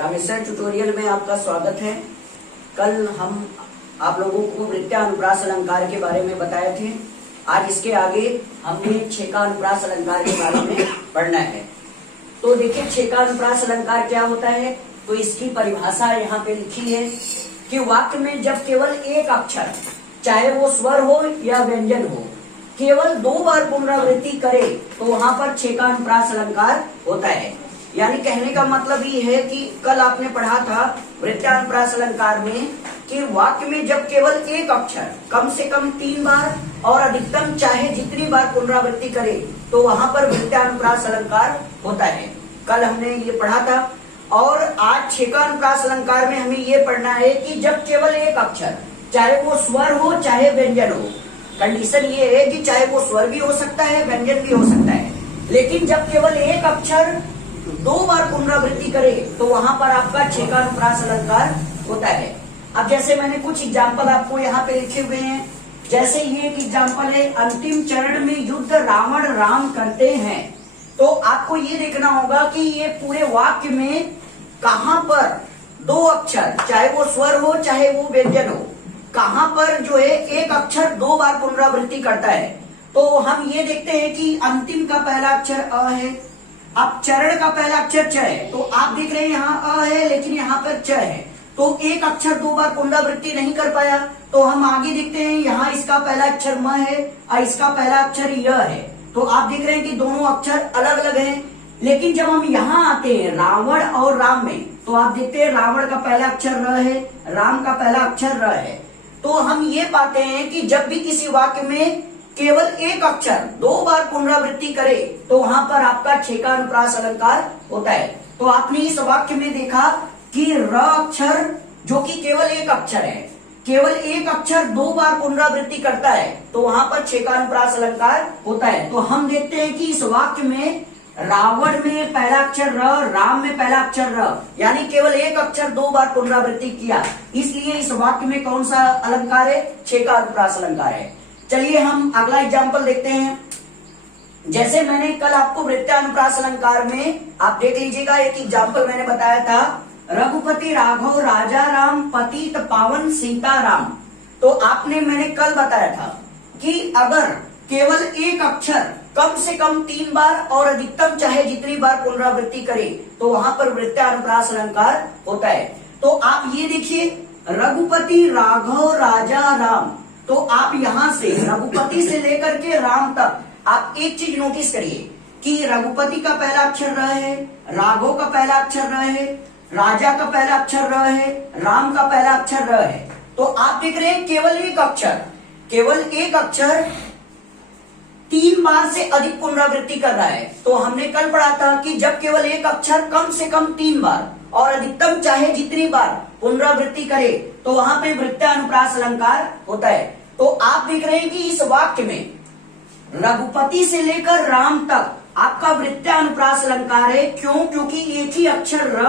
Rameshwar tutorial में आपका स्वागत है। कल हम आप लोगों को वृत्यानुप्रास अलंकार के बारे में बताए थे। आज इसके आगे हमने छेकानुप्रास अलंकार के बारे में पढ़ना है। तो देखिए छेकानुप्रास अलंकार क्या होता है। तो इसकी परिभाषा यहाँ पे लिखी है कि वाक्य में जब केवल एक अक्षर, चाहे वो स्वर हो या व्यंजन हो, केवल 2 बार पुनरावृत्ति करे तो वहां पर छेकानुप्रास अलंकार होता है। यानी कहने का मतलब ये है कि कल आपने पढ़ा था वृत्यानुप्रास अलंकार में कि वाक्य में जब केवल एक अक्षर कम से कम 3 बार और अधिकतम चाहे जितनी बार पुनरावृत्ति करे तो वहां पर वृत्यानुप्रास अलंकार होता है। कल हमने ये पढ़ा था। और आज छेकानुप्रास अलंकार में हमें ये पढ़ना है कि जब केवल एक अक्षर, चाहे वो स्वर हो चाहे व्यंजन हो, कंडीशन ये है कि चाहे वो स्वर भी हो सकता है, व्यंजन भी हो सकता है, लेकिन जब केवल एक अक्षर 2 बार पुनरावृत्ति करे तो वहां पर आपका छेकानुप्रास अलंकार होता है। अब जैसे मैंने कुछ एग्जाम्पल आपको यहाँ पे लिखे हुए हैं। जैसे ये एक एग्जाम्पल है, अंतिम चरण में युद्ध रावण राम करते हैं। तो आपको ये देखना होगा कि ये पूरे वाक्य में कहां पर 2 अक्षर, चाहे वो स्वर हो चाहे वो व्यंजन हो, कहां पर जो है एक अक्षर 2 बार पुनरावृत्ति करता है। तो हम ये देखते हैं कि अंतिम का पहला अक्षर अ है। अब चरण का पहला अक्षर च है। तो आप देख रहे हैं यहाँ अ है लेकिन यहाँ पर च है, तो एक अक्षर 2 बार पुनरावृत्ति नहीं कर पाया। तो हम आगे देखते हैं यहाँ इसका पहला अक्षर म है और इसका पहला अक्षर य है। तो आप देख रहे हैं कि दोनों अक्षर अलग अलग हैं। लेकिन जब हम यहाँ आते हैं रावण और राम में, तो आप देखते हैं रावण का पहला अक्षर र है, राम का पहला अक्षर र है। तो हम ये पाते हैं कि जब भी किसी वाक्य में केवल एक अक्षर 2 बार पुनरावृत्ति करे तो वहां पर आपका छेकानुप्रास अलंकार होता है। तो आपने इस वाक्य में देखा कि र अक्षर जो कि केवल एक अक्षर है, केवल एक अक्षर 2 बार पुनरावृत्ति करता है तो वहां पर छेकानुप्रास अलंकार होता है। तो हम देखते हैं कि इस वाक्य में रावण में पहला अक्षर र, राम में पहला अक्षर र, यानी केवल एक अक्षर 2 बार पुनरावृत्ति किया, इसलिए इस वाक्य में कौन सा अलंकार है? छेकानुप्रास अलंकार है। चलिए हम अगला एग्जाम्पल देखते हैं। जैसे मैंने कल आपको वृत्यानुप्रास अलंकार में आप देख लीजिएगा, एक एग्जाम्पल मैंने बताया था, रघुपति राघव राजा राम पतित पावन सीता राम। तो आपने मैंने कल बताया था कि अगर केवल एक अक्षर कम से कम 3 बार और अधिकतम चाहे जितनी बार पुनरावृत्ति करे तो वहां पर वृत्यानुप्रास अलंकार होता है। तो आप ये देखिए, रघुपति राघव राजा राम। तो आप यहां से रघुपति से लेकर के राम तक आप एक चीज नोटिस करिए कि रघुपति का पहला अक्षर र है, राघव का पहला अक्षर र है, राजा का पहला अक्षर र है, राम का पहला अक्षर र है। तो आप देख रहे हैं केवल एक अक्षर 3 बार से अधिक पुनरावृत्ति कर रहा है। तो हमने कल पढ़ा था कि जब केवल एक अक्षर कम से कम 3 बार और अधिकतम चाहे जितनी बार पुनरावृत्ति करे तो वहां पे वृत्यानुप्रास अलंकार होता है। तो आप देख रहे हैं कि इस वाक्य में रघुपति से लेकर राम तक आपका वृत्यानुप्रास अलंकार है। क्यों? क्योंकि एक ही अक्षर र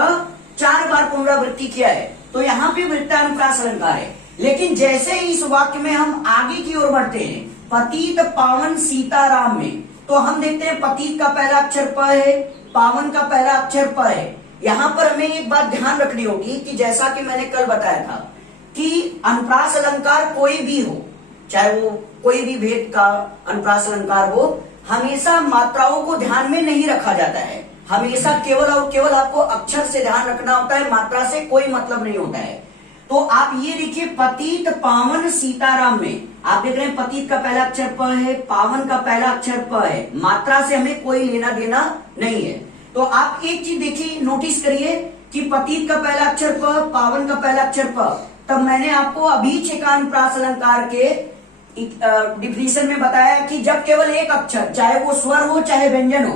4 बार पुनरावृत्ति किया है, तो यहाँ पे वृत्यानुप्रास अलंकार है। लेकिन जैसे ही इस वाक्य में हम आगे की ओर बढ़ते हैं, पतित पावन सीता राम में, तो हम देखते हैं पतित का पहला अक्षर प है, पावन का पहला अक्षर प है। यहाँ पर हमें एक बात ध्यान रखनी होगी कि जैसा कि मैंने कल बताया था कि अनुप्रास अलंकार कोई भी हो, चाहे वो कोई भी भेद का अनुप्रास अलंकार हो, हमेशा मात्राओं को ध्यान में नहीं रखा जाता है। हमेशा केवल और केवल आपको अक्षर से ध्यान रखना होता है, मात्रा से कोई मतलब नहीं होता है। तो आप ये देखिए, पतित पावन सीताराम में आप देख रहे हैं पतित का पहला अक्षर प है, पावन का पहला अक्षर प है, मात्रा से हमें कोई लेना देना नहीं है। तो आप एक चीज देखिए, नोटिस करिए कि पतित का पहला अक्षर प, पावन का पहला अक्षर प। तब मैंने आपको अभी छेकानुप्रास अलंकार के डिफिनीशन में बताया कि जब केवल एक अक्षर, चाहे वो स्वर हो चाहे व्यंजन हो,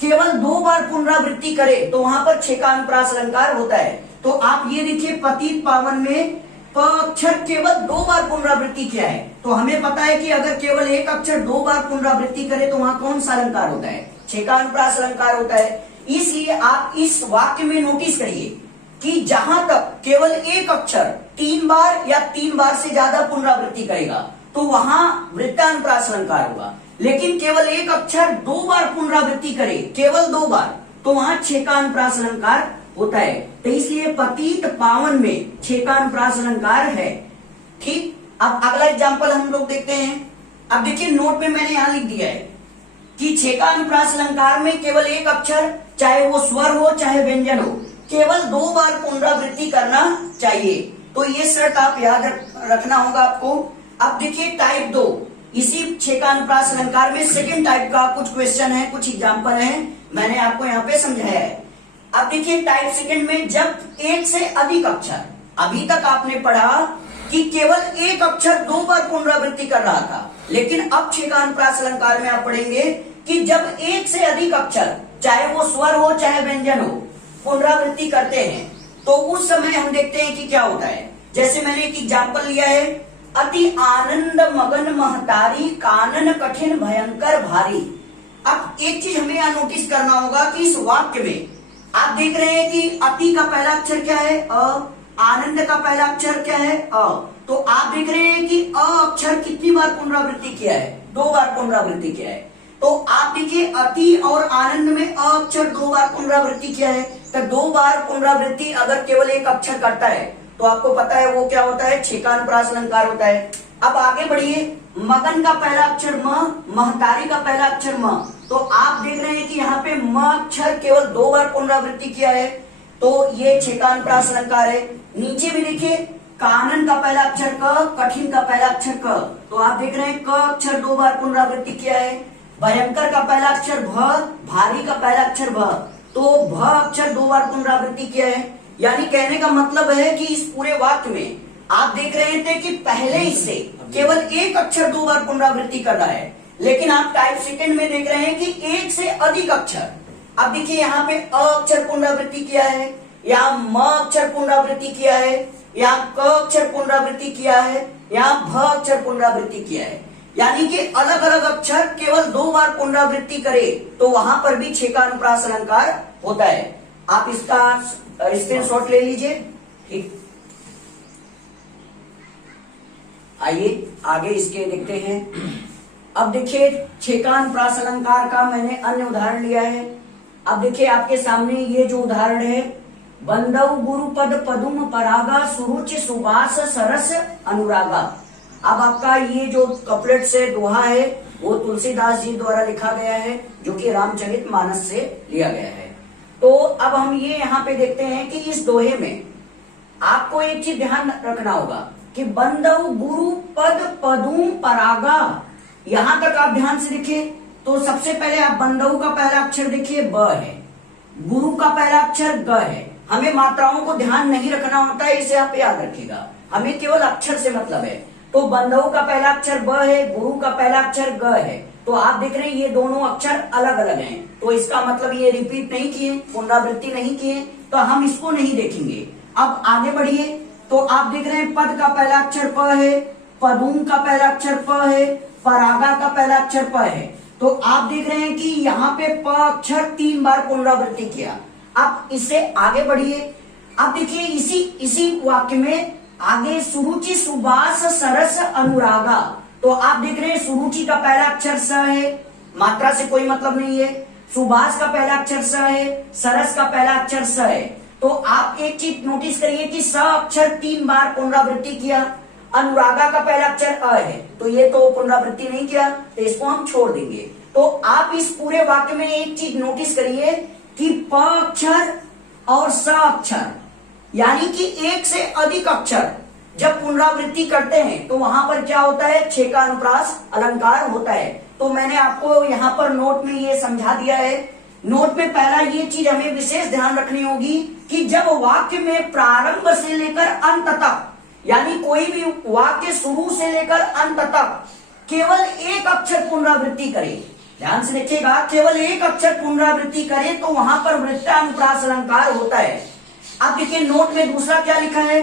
केवल 2 बार पुनरावृत्ति करे तो वहां पर छेकानुप्रास अलंकार होता है। तो आप ये देखिए, पतित पावन में प अक्षर केवल 2 बार पुनरावृत्ति किया है। तो हमें पता है कि अगर केवल एक अक्षर 2 बार पुनरावृत्ति करे तो वहां कौन सा अलंकार होता है? छेकानुप्रास अलंकार होता है। इसलिए आप इस वाक्य में नोटिस करिए कि जहां तक केवल एक अक्षर 3 बार या 3 बार से ज्यादा पुनरावृत्ति करेगा तो वहां वृत्तानुप्रास अलंकार होगा। लेकिन केवल एक अक्षर 2 बार पुनरावृत्ति करे, केवल 2 बार, तो वहां छेकानुप्रास अलंकार होता है। तो इसलिए पतित पावन में छे का अनुप्रास अलंकार है। ठीक, अब अगला एग्जाम्पल हम लोग देखते हैं। अब देखिए नोट में मैंने यहां लिख दिया है कि छे का अनुप्रास अलंकार में केवल एक अक्षर, चाहे वो स्वर हो चाहे व्यंजन हो, केवल 2 बार पुनरावृत्ति करना चाहिए। तो ये शर्त आप याद रखना होगा आपको। अब देखिए टाइप 2, इसी छे का अनुप्रास अलंकार में सेकंड टाइप का कुछ क्वेश्चन है, कुछ एग्जाम्पल है, मैंने आपको यहाँ पे समझाया है। अब देखिए टाइप सेकंड में जब एक से अधिक अक्षर, अभी तक आपने पढ़ा कि केवल एक अक्षर 2 बार पुनरावृत्ति कर रहा था, लेकिन अब छे का अनुप्रास अलंकार में आप पढ़ेंगे कि जब एक से अधिक अक्षर, चाहे वो स्वर हो चाहे व्यंजन हो, पुनरावृत्ति करते हैं तो उस समय हम देखते हैं कि क्या होता है। जैसे मैंने एक एग्जाम्पल लिया है, अति आनंद मगन महतारी, कानन कठिन भयंकर भारी। अब एक चीज हमें यहां नोटिस करना होगा कि इस वाक्य में आप देख रहे हैं कि अति का पहला अक्षर क्या है, अ, आनंद का पहला अक्षर क्या है, अ। तो आप देख रहे हैं कि अ अक्षर कितनी बार पुनरावृत्ति किया है, 2 बार पुनरावृत्ति किया है। तो आप देखिए अति और आनंद में अ अक्षर 2 बार पुनरावृत्ति किया है। तो 2 बार पुनरावृत्ति अगर केवल एक अक्षर करता है तो आपको पता है वो क्या होता है, छे का अनुप्रास अलंकार होता है। अब आगे बढ़िए, मगन का पहला अक्षर म, महतारी का पहला अक्षर म। तो आप देख रहे हैं कि यहाँ पे म अक्षर केवल 2 बार पुनरावृत्ति किया है, तो ये छे का अनुप्रास अलंकार है। नीचे भी देखिए, कानन का पहला अक्षर क, कठिन का पहला अक्षर क। तो आप देख रहे हैं क अक्षर 2 बार पुनरावृत्ति किया है। भयंकर का पहला अक्षर भ, भारी का पहला अक्षर भ, तो भ अक्षर 2 बार पुनरावृत्ति किया है। यानी कहने का मतलब है कि इस पूरे वाक्य में आप देख रहे थे कि पहले इससे केवल एक अक्षर 2 बार पुनरावृत्ति कर रहा है, लेकिन आप टाइप सेकंड में देख रहे हैं कि एक से अधिक अक्षर। अब देखिए यहाँ पे अ अक्षर पुनरावृत्ति किया है, यहाँ म अक्षर पुनरावृत्ति किया है, यहाँ क अक्षर पुनरावृत्ति किया है, यहाँ भ अक्षर पुनरावृत्ति किया है। यानी कि अलग अलग अक्षर केवल 2 बार पुनरावृत्ति करे तो वहां पर भी छे का अनुप्रास अलंकार होता है। आप इसका स्क्रीनशॉट ले लीजिए। ठीक, आइए आगे इसके देखते हैं। अब देखिए छे का अनुप्रास अलंकार का मैंने अन्य उदाहरण लिया है। अब देखिए आपके सामने ये जो उदाहरण है, बंदव गुरुपद पदुम परागा, सुरुचि सुबास सरस अनुरागा। अब आपका ये जो कपलेट से दोहा है वो तुलसीदास जी द्वारा लिखा गया है, जो कि रामचरितमानस से लिया गया है। तो अब हम ये यहाँ पे देखते हैं कि इस दोहे में आपको एक चीज ध्यान रखना होगा कि बंदव गुरु पद पदुम परागा, यहां तक आप ध्यान से देखिए। तो सबसे पहले आप बंदव का पहला अक्षर देखिए ब है, गुरु का पहला अक्षर ग है। हमें मात्राओं को ध्यान नहीं रखना होता है, इसे आप याद रखिएगा, हमें केवल अक्षर से मतलब है। तो बंदव का पहला अक्षर ब है, गुरु का पहला अक्षर ग है। तो आप देख रहे हैं ये दोनों अक्षर अलग अलग हैं, तो इसका मतलब ये रिपीट नहीं किए, पुनरावृत्ति नहीं किए, तो हम इसको नहीं देखेंगे। अब आगे बढ़िए, तो आप देख रहे हैं पद का पहला अक्षर प है, पदुम का पहला अक्षर प है, परागा का पहला अक्षर प है। तो आप देख रहे हैं कि यहाँ पे प अक्षर 3 बार पुनरावृत्ति किया। अब इससे आगे बढ़िए, अब देखिए इसी वाक्य में आगे सुरुचि सुबास सरस अनुरागा। तो आप देख रहे हैं सुरुचि का पहला अक्षर स है, मात्रा से कोई मतलब नहीं है। सुबास का पहला अक्षर स है, सरस का पहला अक्षर स है। तो आप एक चीज नोटिस करिए कि स अक्षर 3 बार पुनरावृत्ति किया। अनुरागा का पहला अक्षर अ है, तो ये तो पुनरावृत्ति नहीं किया, तो इसको हम छोड़ देंगे। तो आप इस पूरे वाक्य में एक चीज नोटिस करिए कि प अक्षर और स अक्षर, यानी कि एक से अधिक अक्षर जब पुनरावृत्ति करते हैं तो वहां पर क्या होता है, छे का अनुप्रास अलंकार होता है। तो मैंने आपको यहाँ पर नोट में ये समझा दिया है। नोट में पहला ये चीज हमें विशेष ध्यान रखनी होगी कि जब वाक्य में प्रारंभ से लेकर अंत तक, यानी कोई भी वाक्य शुरू से लेकर अंत तक केवल एक अक्षर पुनरावृत्ति करे, ध्यान से देखिएगा, केवल एक अक्षर पुनरावृत्ति करे तो वहां पर वृत्तानुप्रास अलंकार होता है। अब देखिए नोट में दूसरा क्या लिखा है,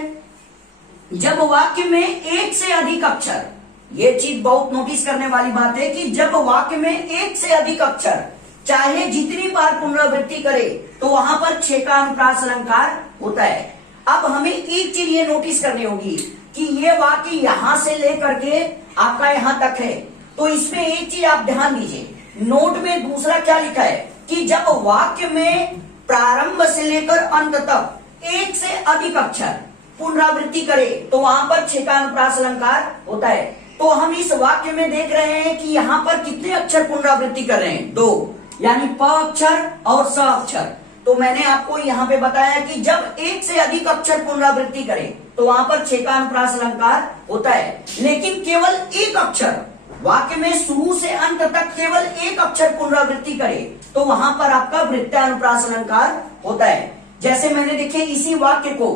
जब वाक्य में एक से अधिक अक्षर, ये चीज बहुत नोटिस करने वाली बात है कि जब वाक्य में एक से अधिक अक्षर चाहे जितनी बार पुनरावृत्ति करे तो वहां पर छे का अनुप्रास अलंकार होता है। अब हमें एक चीज ये नोटिस करनी होगी कि ये वाक्य यहां से लेकर के आपका यहां तक है, तो इसमें एक चीज आप ध्यान दीजिए, नोट में दूसरा क्या लिखा है कि जब वाक्य में प्रारंभ से लेकर अंत तक एक से अधिक अक्षर पुनरावृत्ति करे तो वहां पर छेका अनुप्रास अलंकार होता है। तो हम इस वाक्य में देख रहे हैं कि यहाँ पर कितने अक्षर पुनरावृत्ति कर रहे हैं, 2, यानी प अक्षर और स अक्षर। तो मैंने आपको यहाँ पे बताया कि जब एक से अधिक अक्षर पुनरावृत्ति करे तो वहां पर छेका अनुप्रास अलंकार होता है। लेकिन केवल एक अक्षर वाक्य में शुरू से अंत तक केवल एक अक्षर पुनरावृत्ति करे तो वहां पर आपका वृत्तानुप्रास अलंकार होता है। जैसे मैंने देखे इसी वाक्य को,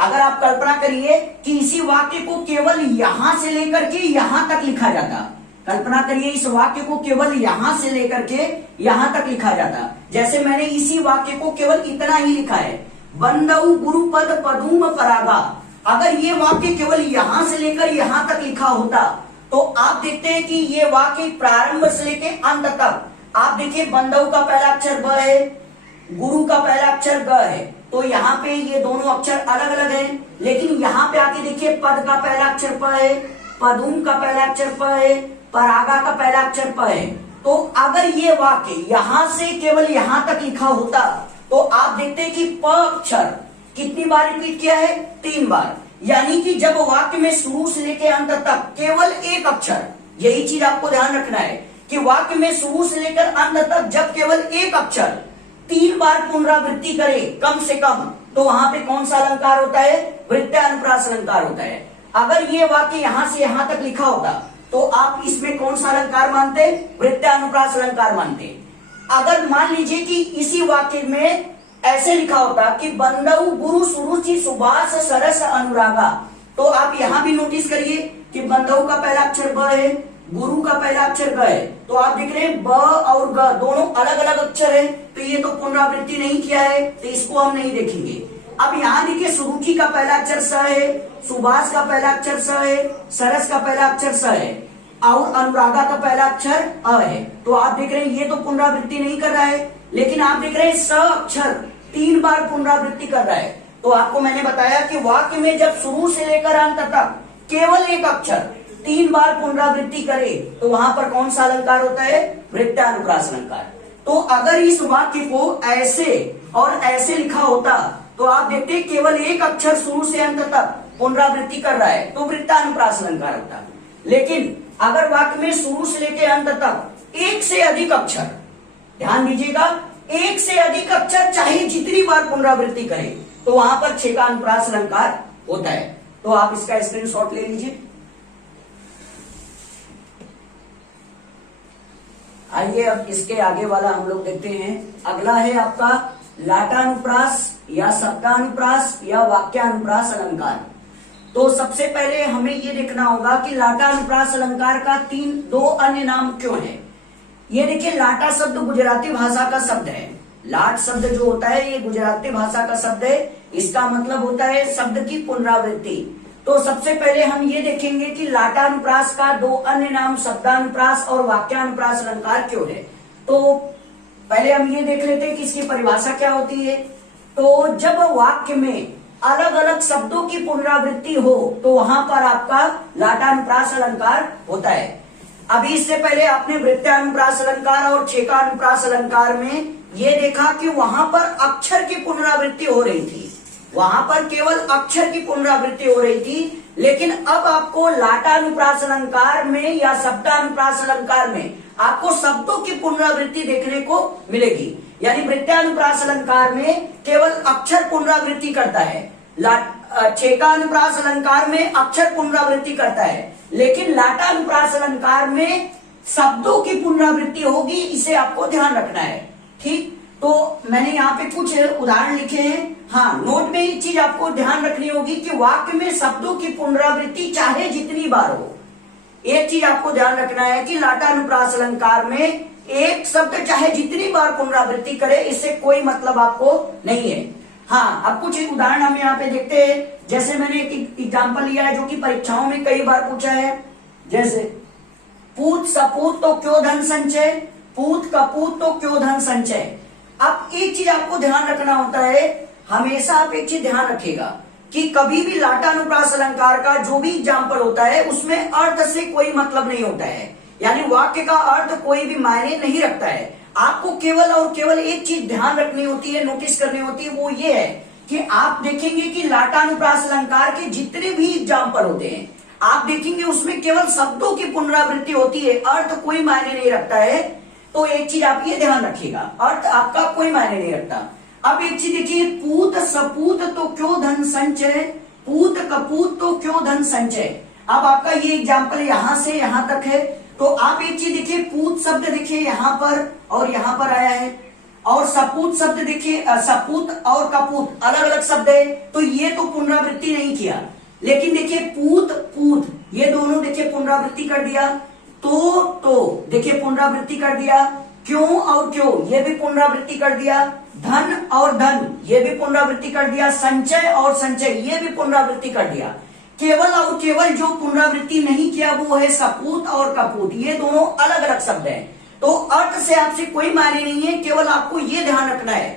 अगर आप कल्पना करिए कि इसी वाक्य को केवल यहां से लेकर के यहां तक लिखा जाता, कल्पना करिए इस वाक्य को केवल यहां से लेकर के यहां तक लिखा जाता। जैसे मैंने इसी वाक्य को केवल इतना ही लिखा है, बंदऊ गुरुपद पदुम परागा। अगर ये वाक्य केवल यहां से लेकर यहां तक लिखा होता तो आप देखते हैं कि ये वाक्य प्रारंभ से लेकर अंत तक, आप देखिए बंदऊ का पहला अक्षर ब है, गुरु का पहला अक्षर ग है, तो यहाँ पे ये दोनों अक्षर अलग अलग हैं। लेकिन यहाँ पे आके देखिए पद का पहला अक्षर प है, पदुम का पहला अक्षर प है, परागा का पहला अक्षर प है। तो अगर ये वाक्य यहाँ से केवल यहाँ तक लिखा होता तो आप देखते हैं कि प अक्षर कितनी बार रिपीट किया है, 3 बार। यानी कि जब वाक्य में शुरू से लेकर अंत तक केवल एक अक्षर, यही चीज आपको ध्यान रखना है कि वाक्य में शुरू से लेकर अंत तक जब केवल एक अक्षर 3 बार पुनरावृत्ति करे कम से कम, तो वहां पे कौन सा अलंकार होता है, वृत्तानुप्रास अलंकार होता है। अगर ये वाक्य यहां से यहां तक लिखा होता तो आप इसमें कौन सा अलंकार मानते, वृत्तानुप्रास अलंकार मानते। अगर मान लीजिए कि इसी वाक्य में ऐसे लिखा होता कि बंदऊ गुरु सुरुचि सुभाष सरस अनुरागा, तो आप यहां भी नोटिस करिए कि बंदऊ का पहला अक्षर ब है, गुरु का पहला अक्षर ग है, तो आप देख रहे हैं ब और ग दोनों अलग अलग अक्षर है, तो ये तो पुनरावृत्ति नहीं किया है, तो इसको हम नहीं देखेंगे। अब यहाँ देखिए सुरुचि का पहला अक्षर स है, सुभाष का पहला अक्षर स है, सरस का पहला अक्षर स है और अनुरागा का पहला अक्षर अ है, तो आप देख रहे हैं ये तो पुनरावृत्ति नहीं कर रहा है। लेकिन आप देख रहे हैं स अक्षर 3 बार पुनरावृत्ति कर रहा है। तो आपको मैंने बताया कि वाक्य में जब शुरू से लेकर अंत तक केवल एक अक्षर 3 बार पुनरावृत्ति करे तो वहां पर कौन सा अलंकार होता है, वृत्तानुप्रास अलंकार। तो अगर इस वाक्य को ऐसे और ऐसे लिखा होता तो आप देखते हैं केवल एक अक्षर शुरू से अंत तक पुनरावृत्ति कर रहा है तो वृत्तानुप्रास अलंकार होता। लेकिन अगर वाक्य में शुरू से लेकर अंत तक एक से अधिक अक्षर, ध्यान दीजिएगा, एक से अधिक अक्षर चाहे जितनी बार पुनरावृत्ति करे तो वहां पर छेका अनुप्रास अलंकार होता है। तो आप इसका स्क्रीनशॉट ले लीजिए। आइए अब इसके आगे वाला हम लोग देखते हैं। अगला है आपका लाटानुप्रास या शब्दानुप्रास या वाक्यानुप्रास अलंकार। तो सबसे पहले हमें ये देखना होगा कि लाटानुप्रास अलंकार का 2 अन्य नाम क्यों है। ये देखिए, लाटा शब्द गुजराती भाषा का शब्द है। लाट शब्द जो होता है ये गुजराती भाषा का शब्द है। इसका मतलब होता है शब्द की पुनरावृत्ति। तो सबसे पहले हम ये देखेंगे कि लाटानुप्रास का 2 अन्य नाम शब्दानुप्रास और वाक्यानुप्रास अलंकार क्यों है। तो पहले हम ये देख लेते हैं कि इसकी परिभाषा क्या होती है। तो जब वाक्य में अलग अलग शब्दों की पुनरावृत्ति हो तो वहां पर आपका लाटानुप्रास अलंकार होता है। अभी इससे पहले आपने वृत्तानुप्रास अलंकार और छेकानुप्रास अलंकार में ये देखा कि वहां पर अक्षर की पुनरावृत्ति हो रही थी, वहां पर केवल अक्षर की पुनरावृत्ति हो रही थी। लेकिन अब आपको लाटानुप्रास अलंकार में या शब्दानुप्रास अलंकार में आपको शब्दों की पुनरावृत्ति देखने को मिलेगी। यानी वृत्तानुप्रास अलंकार में केवल अक्षर पुनरावृत्ति करता है, छेकानुप्रास अलंकार में अक्षर पुनरावृत्ति करता है, लेकिन लाटानुप्रास अलंकार में शब्दों की पुनरावृत्ति होगी। इसे आपको ध्यान रखना है, ठीक। तो मैंने यहाँ पे कुछ उदाहरण लिखे हैं। हाँ, नोट में एक चीज आपको ध्यान रखनी होगी कि वाक्य में शब्दों की पुनरावृत्ति चाहे जितनी बार हो, एक चीज आपको ध्यान रखना है कि लाटानुप्रास अलंकार में एक शब्द चाहे जितनी बार पुनरावृत्ति करे इससे कोई मतलब आपको नहीं है। हाँ, अब कुछ उदाहरण हम यहाँ पे देखते हैं। जैसे मैंने एक एग्जाम्पल लिया है जो कि परीक्षाओं में कई बार पूछा है। जैसे पूत सपूत तो क्यों धन संचय, पूत कपूत तो क्यों धन संचय। अब एक चीज आपको ध्यान रखना होता है, हमेशा आप एक चीज ध्यान रखिएगा कि कभी भी लाटानुप्रास अलंकार का जो भी एग्जाम्पल होता है उसमें अर्थ से कोई मतलब नहीं होता है। यानी वाक्य का अर्थ कोई भी मायने नहीं रखता है। आपको केवल और केवल एक चीज ध्यान रखनी होती है, नोटिस करनी होती है, वो ये है कि आप देखेंगे कि लाटानुप्रास अलंकार के जितने भी एग्जाम्पल होते हैं, आप देखेंगे उसमें केवल शब्दों की पुनरावृत्ति होती है, अर्थ कोई मायने नहीं रखता है। तो एक चीज आप ये ध्यान रखिएगा, अर्थ आपका कोई मायने नहीं रखता। अब एक चीज देखिए, पूत सपूत तो क्यों धन संचय, पूत कपूत तो क्यों धन संचय। अब आपका ये एग्जाम्पल यहां से यहां तक है, तो आप एक चीज देखिए, पूत शब्द देखिए यहां पर और यहां पर आया है, और सपूत शब्द देखिए, सपूत और कपूत अलग अलग शब्द है, तो ये तो पुनरावृत्ति नहीं किया। लेकिन देखिए पूत पूत ये दोनों देखिए पुनरावृत्ति कर दिया, तो देखिए पुनरावृत्ति कर दिया, क्यों और क्यों ये भी पुनरावृत्ति कर दिया, धन और धन ये भी पुनरावृत्ति कर दिया, संचय और संचय ये भी पुनरावृत्ति कर दिया। केवल और केवल जो पुनरावृत्ति नहीं किया वो है सपूत और कपूत, ये दोनों अलग अलग शब्द हैं। तो अर्थ से आपसे कोई मायने नहीं है, केवल आपको ये ध्यान रखना है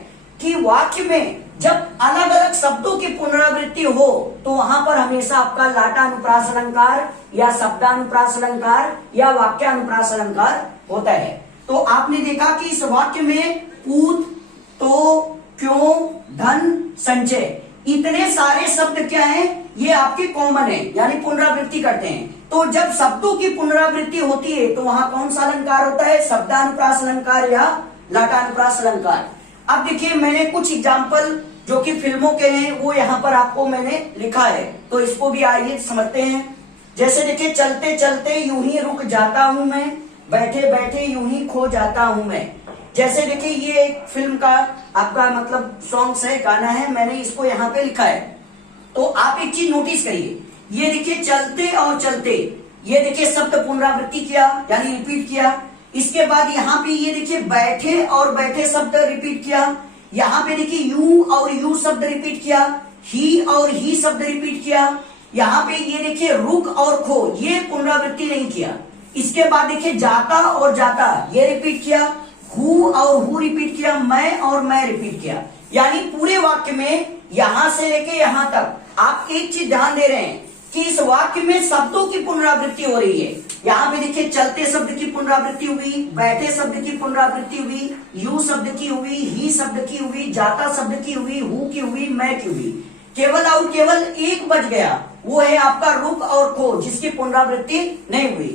कि वाक्य में जब अलग अलग शब्दों की पुनरावृत्ति हो तो वहां पर हमेशा आपका लाटानुप्रास अलंकार या शब्दानुप्रास अलंकार या वाक्यानुप्रास अलंकार होता है। तो आपने देखा कि इस वाक्य में पूत, तो, क्यों, धन, संचय इतने सारे शब्द क्या हैं, ये आपके कॉमन है, यानी पुनरावृत्ति करते हैं। तो जब शब्दों की पुनरावृत्ति होती है तो वहां कौन सा अलंकार होता है, शब्दानुप्रास अलंकार या लाटानुप्रास अलंकार। अब देखिए मैंने कुछ एग्जाम्पल जो कि फिल्मों के हैं वो यहाँ पर आपको मैंने लिखा है, तो इसको भी आइए समझते हैं। जैसे देखिए, चलते चलते यूं ही रुक जाता हूं मैं, बैठे बैठे यूं ही खो जाता हूं मैं। जैसे देखिए ये एक फिल्म का आपका मतलब सॉन्ग्स है, गाना है, मैंने इसको यहाँ पे लिखा है। तो आप एक चीज नोटिस करिए, ये देखिए चलते और चलते, ये देखिए शब्द पुनरावृत्ति किया यानी रिपीट किया। इसके बाद यहाँ पे ये देखिए बैठे और बैठे शब्द रिपीट किया, यहाँ पे देखिए यू और यू शब्द रिपीट किया, ही और ही शब्द रिपीट किया। यहाँ पे ये देखिए रुक और खो ये पुनरावृत्ति नहीं किया। इसके बाद देखिए जाता और जाता ये रिपीट किया, हु और हु रिपीट किया, मैं और मैं रिपीट किया। यानी पूरे वाक्य में यहां से लेके यहां तक आप एक चीज ध्यान दे रहे हैं कि इस वाक्य में शब्दों की पुनरावृत्ति हो रही है। यहाँ पे देखिए चलते शब्द की पुनरावृत्ति हुई, बैठे शब्द की पुनरावृत्ति हुई, यू शब्द की हुई, ही शब्द की हुई, जाता शब्द की हुई, हु की हुई, मैं की हुई। केवल और केवल एक बच गया, वो है आपका रुक और खो, जिसकी पुनरावृत्ति नहीं हुई।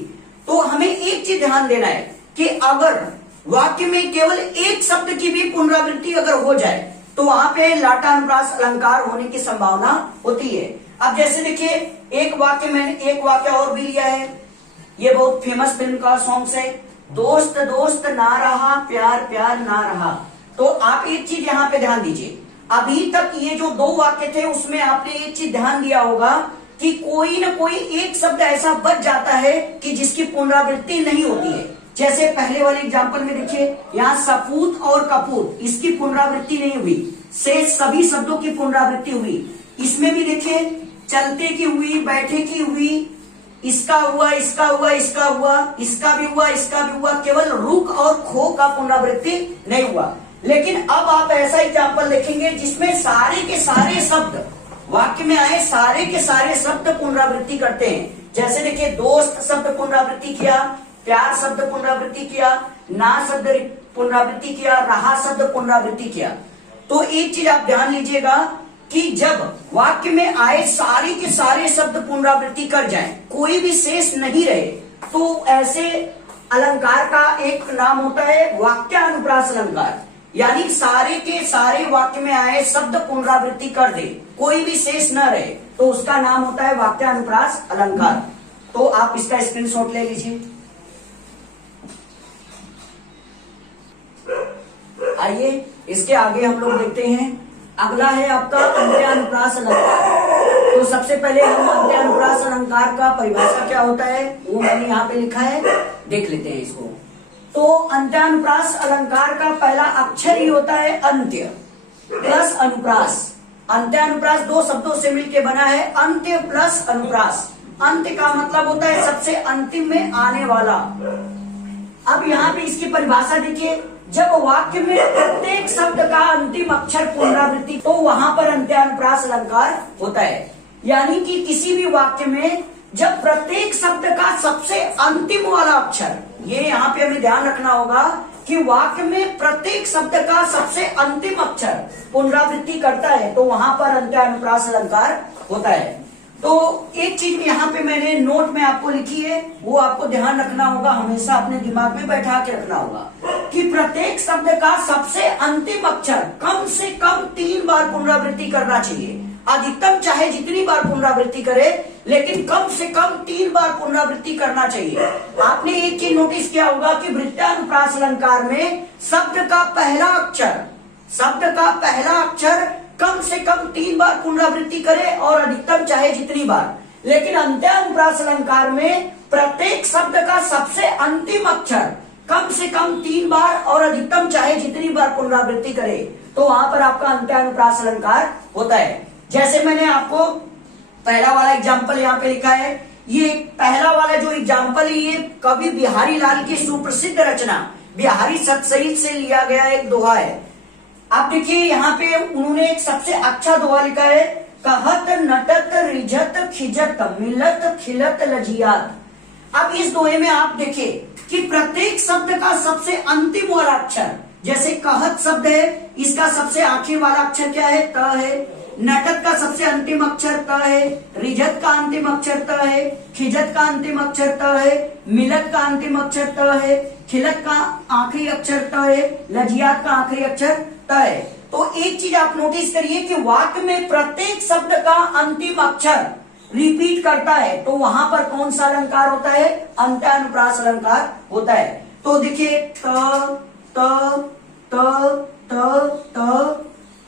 तो हमें एक चीज ध्यान देना है कि अगर वाक्य में केवल एक शब्द की भी पुनरावृत्ति अगर हो जाए तो वहां पे लाटानुप्रास अलंकार होने की संभावना होती है। अब जैसे देखिए एक वाक्य और भी लिया है, ये बहुत फेमस फिल्म का सॉन्ग है, दोस्त दोस्त ना रहा, प्यार प्यार ना रहा। तो आप एक चीज यहाँ पे ध्यान दीजिए, अभी तक ये जो दो वाक्य थे उसमें आपने एक चीज ध्यान दिया होगा कि कोई ना कोई एक शब्द ऐसा बच जाता है कि जिसकी पुनरावृत्ति नहीं होती है। जैसे पहले वाले एग्जाम्पल में देखिए, यहाँ सपूत और कपूत इसकी पुनरावृत्ति नहीं हुई, शेष सभी शब्दों की पुनरावृत्ति हुई। इसमें भी देखिए चलते की हुई, बैठे की हुई, इसका हुआ, इसका हुआ, इसका हुआ, इसका भी हुआ, इसका भी हुआ, केवल रुक और खो का पुनरावृत्ति नहीं हुआ। लेकिन अब आप ऐसा एग्जाम्पल देखेंगे जिसमें सारे के सारे शब्द वाक्य में आए, सारे के सारे शब्द पुनरावृत्ति करते हैं। जैसे देखिए दोस्त शब्द पुनरावृत्ति किया, प्यार शब्द पुनरावृत्ति किया, ना शब्द पुनरावृत्ति किया, रहा शब्द पुनरावृत्ति किया। तो एक चीज आप ध्यान लीजिएगा कि जब वाक्य में आए सारे के सारे शब्द पुनरावृत्ति कर जाएं, कोई भी शेष नहीं रहे, तो ऐसे अलंकार का एक नाम होता है वाक्यानुप्रास अलंकार। यानी सारे के सारे वाक्य में आए शब्द पुनरावृत्ति कर दे, कोई भी शेष न रहे, तो उसका नाम होता है वाक्यानुप्रास अलंकार। तो आप इसका स्क्रीनशॉट ले लीजिए। आइए इसके आगे हम लोग देखते हैं, अगला है आपका अंत्यानुप्रास अलंकार। तो सबसे पहले हम अंत्यानुप्रास अलंकार का परिभाषा क्या होता है वो मैंने यहाँ पे लिखा है, देख लेते हैं इसको। तो अंत्यानुप्रास अलंकार का पहला अक्षर ही होता है अंत्य प्लस अनुप्रास। अंत्यानुप्रास दो शब्दों से मिलकर बना है, अंत्य प्लस अनुप्रास। अंत्य का मतलब होता है सबसे अंतिम में आने वाला। अब यहाँ पे इसकी परिभाषा देखिए, जब वाक्य में प्रत्येक शब्द का अंतिम अक्षर पुनरावृत्ति तो वहां पर अंत्यानुप्रास अलंकार होता है। यानी कि किसी भी वाक्य में जब प्रत्येक शब्द का सबसे अंतिम वाला अक्षर ये यहाँ पे हमें ध्यान रखना होगा कि वाक्य में प्रत्येक शब्द का सबसे अंतिम अक्षर पुनरावृत्ति करता है तो वहां पर अंत्यानुप्रास अलंकार होता है। तो एक चीज यहाँ पे मैंने नोट में आपको लिखी है, वो आपको ध्यान रखना होगा, हमेशा अपने दिमाग में बैठा के रखना होगा कि प्रत्येक शब्द का सबसे अंतिम अक्षर कम से कम 3 बार पुनरावृत्ति करना चाहिए। अधिकतम चाहे जितनी बार पुनरावृत्ति करे, लेकिन कम से कम 3 बार पुनरावृत्ति करना चाहिए। आपने एक चीज नोटिस किया होगा कि वृत्तानुप्रास अलंकार में शब्द का पहला अक्षर कम से कम 3 बार पुनरावृत्ति करे और अधिकतम चाहे जितनी बार। लेकिन अंत्यानुप्रास अलंकार में प्रत्येक शब्द का सबसे अंतिम अक्षर कम से कम 3 बार और अधिकतम चाहे जितनी बार पुनरावृत्ति करे तो वहां पर आपका अंत्यानुप्रास अलंकार होता है। जैसे मैंने आपको पहला वाला एग्जाम्पल यहाँ पे लिखा है, ये पहला वाला जो एग्जाम्पल है ये कवि बिहारी लाल की सुप्रसिद्ध रचना बिहारी सतसहित से लिया गया एक दोहा है। आप देखिए यहाँ पे उन्होंने एक सबसे अच्छा दोहा लिखा है, कहत नटत रिझत खिजत मिलत खिलत लजियात। अब इस दोहे में आप देखिए कि प्रत्येक शब्द का सबसे अंतिम वाला अक्षर, जैसे कहत शब्द है, इसका सबसे आखिर वाला अक्षर क्या है? त है। नटत का सबसे अंतिम अक्षर त है। रिझत का अंतिम अक्षर त है। खिजत का अंतिम अक्षर त है। मिलत का अंतिम अक्षर त है। खिलत का आखिरी अक्षर त है। लजियात का आखिरी अक्षर त है। तो एक चीज आप नोटिस करिए कि वाक्य में प्रत्येक शब्द का अंतिम अक्षर रिपीट करता है तो वहां पर कौन सा अलंकार होता है? अंत्यानुप्रास अलंकार होता है। तो देखिए त त त त त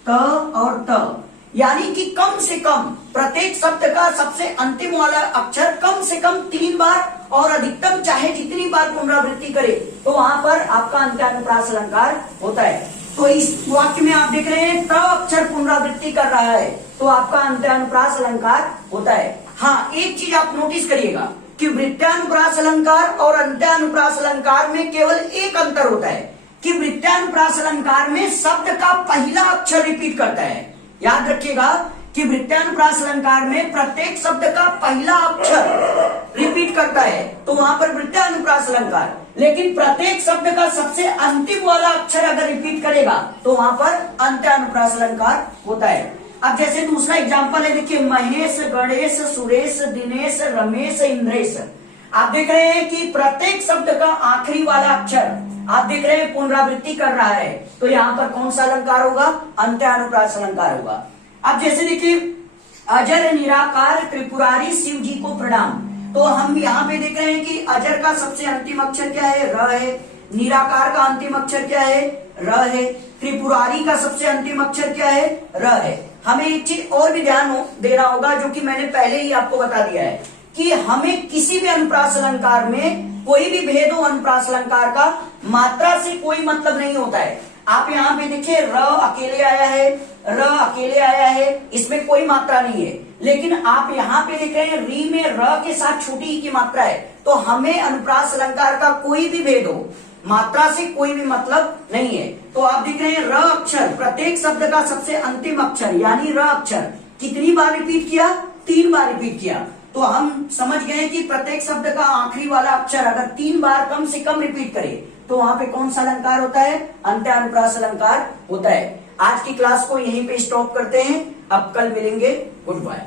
त और त, यानी कि कम से कम प्रत्येक शब्द का सबसे अंतिम वाला अक्षर कम से कम 3 बार और अधिकतम चाहे जितनी बार पुनरावृत्ति करे तो वहां पर आपका अंत्यानुप्रास अलंकार होता है। तो इस वाक्य में आप देख रहे हैं त अक्षर पुनरावृत्ति कर रहा है तो आपका अंत्यानुप्रास अलंकार होता है। हाँ, एक चीज आप नोटिस करिएगा कि वृत्तानुप्रास अलंकार और अंत्यानुप्रास अलंकार में केवल एक अंतर होता है कि वृत्तानुप्रास अलंकार में शब्द का पहला अक्षर रिपीट करता है। याद रखिएगा कि वृत्तानुप्रास अलंकार में प्रत्येक शब्द का पहला अक्षर रिपीट करता है तो वहां पर वृत्तानुप्रास अलंकार, लेकिन प्रत्येक शब्द का सबसे अंतिम वाला अक्षर अगर रिपीट करेगा तो वहां पर अंत्यानुप्रास अलंकार होता है। अब जैसे दूसरा एग्जांपल है, देखिए महेश, गणेश, सुरेश, दिनेश, रमेश, इंद्रेश। आप देख रहे हैं कि प्रत्येक शब्द का आखिरी वाला अक्षर आप देख रहे हैं पुनरावृत्ति कर रहा है तो यहाँ पर कौन सा अलंकार होगा? अंत्यानुप्रास अलंकार होगा। अब जैसे देखिए अजर निराकार त्रिपुरारी शिव जी को प्रणाम, तो हम यहाँ पे देख रहे हैं कि अजर का सबसे अंतिम अक्षर क्या है? र है। निराकार का अंतिम अक्षर क्या है? र है। त्रिपुरारी का सबसे अंतिम अक्षर क्या है? र है। हमें एक चीज और भी ध्यान देना होगा जो कि मैंने पहले ही आपको बता दिया है कि हमें किसी भी अनुप्रास अलंकार में कोई भी भेद हो अनुप्रास अलंकार का मात्रा से कोई मतलब नहीं होता है। आप यहाँ पे देखिए र अकेले आया है, र अकेले आया है, इसमें कोई मात्रा नहीं है। लेकिन आप यहाँ पे देख रहे हैं री में र के साथ छोटी ई की मात्रा है तो हमें अनुप्रास अलंकार का कोई भी भेद हो मात्रा से कोई भी मतलब नहीं है। तो आप देख रहे हैं र अक्षर प्रत्येक शब्द का सबसे अंतिम अक्षर यानी र अक्षर कितनी बार रिपीट किया? 3 बार रिपीट किया। तो हम समझ गए कि प्रत्येक शब्द का आखिरी वाला अक्षर अगर 3 बार कम से कम रिपीट करे तो वहां पे कौन सा अलंकार होता है? अंत्यानुप्रास अलंकार होता है। आज की क्लास को यहीं पे स्टॉप करते हैं, अब कल मिलेंगे। Good bye.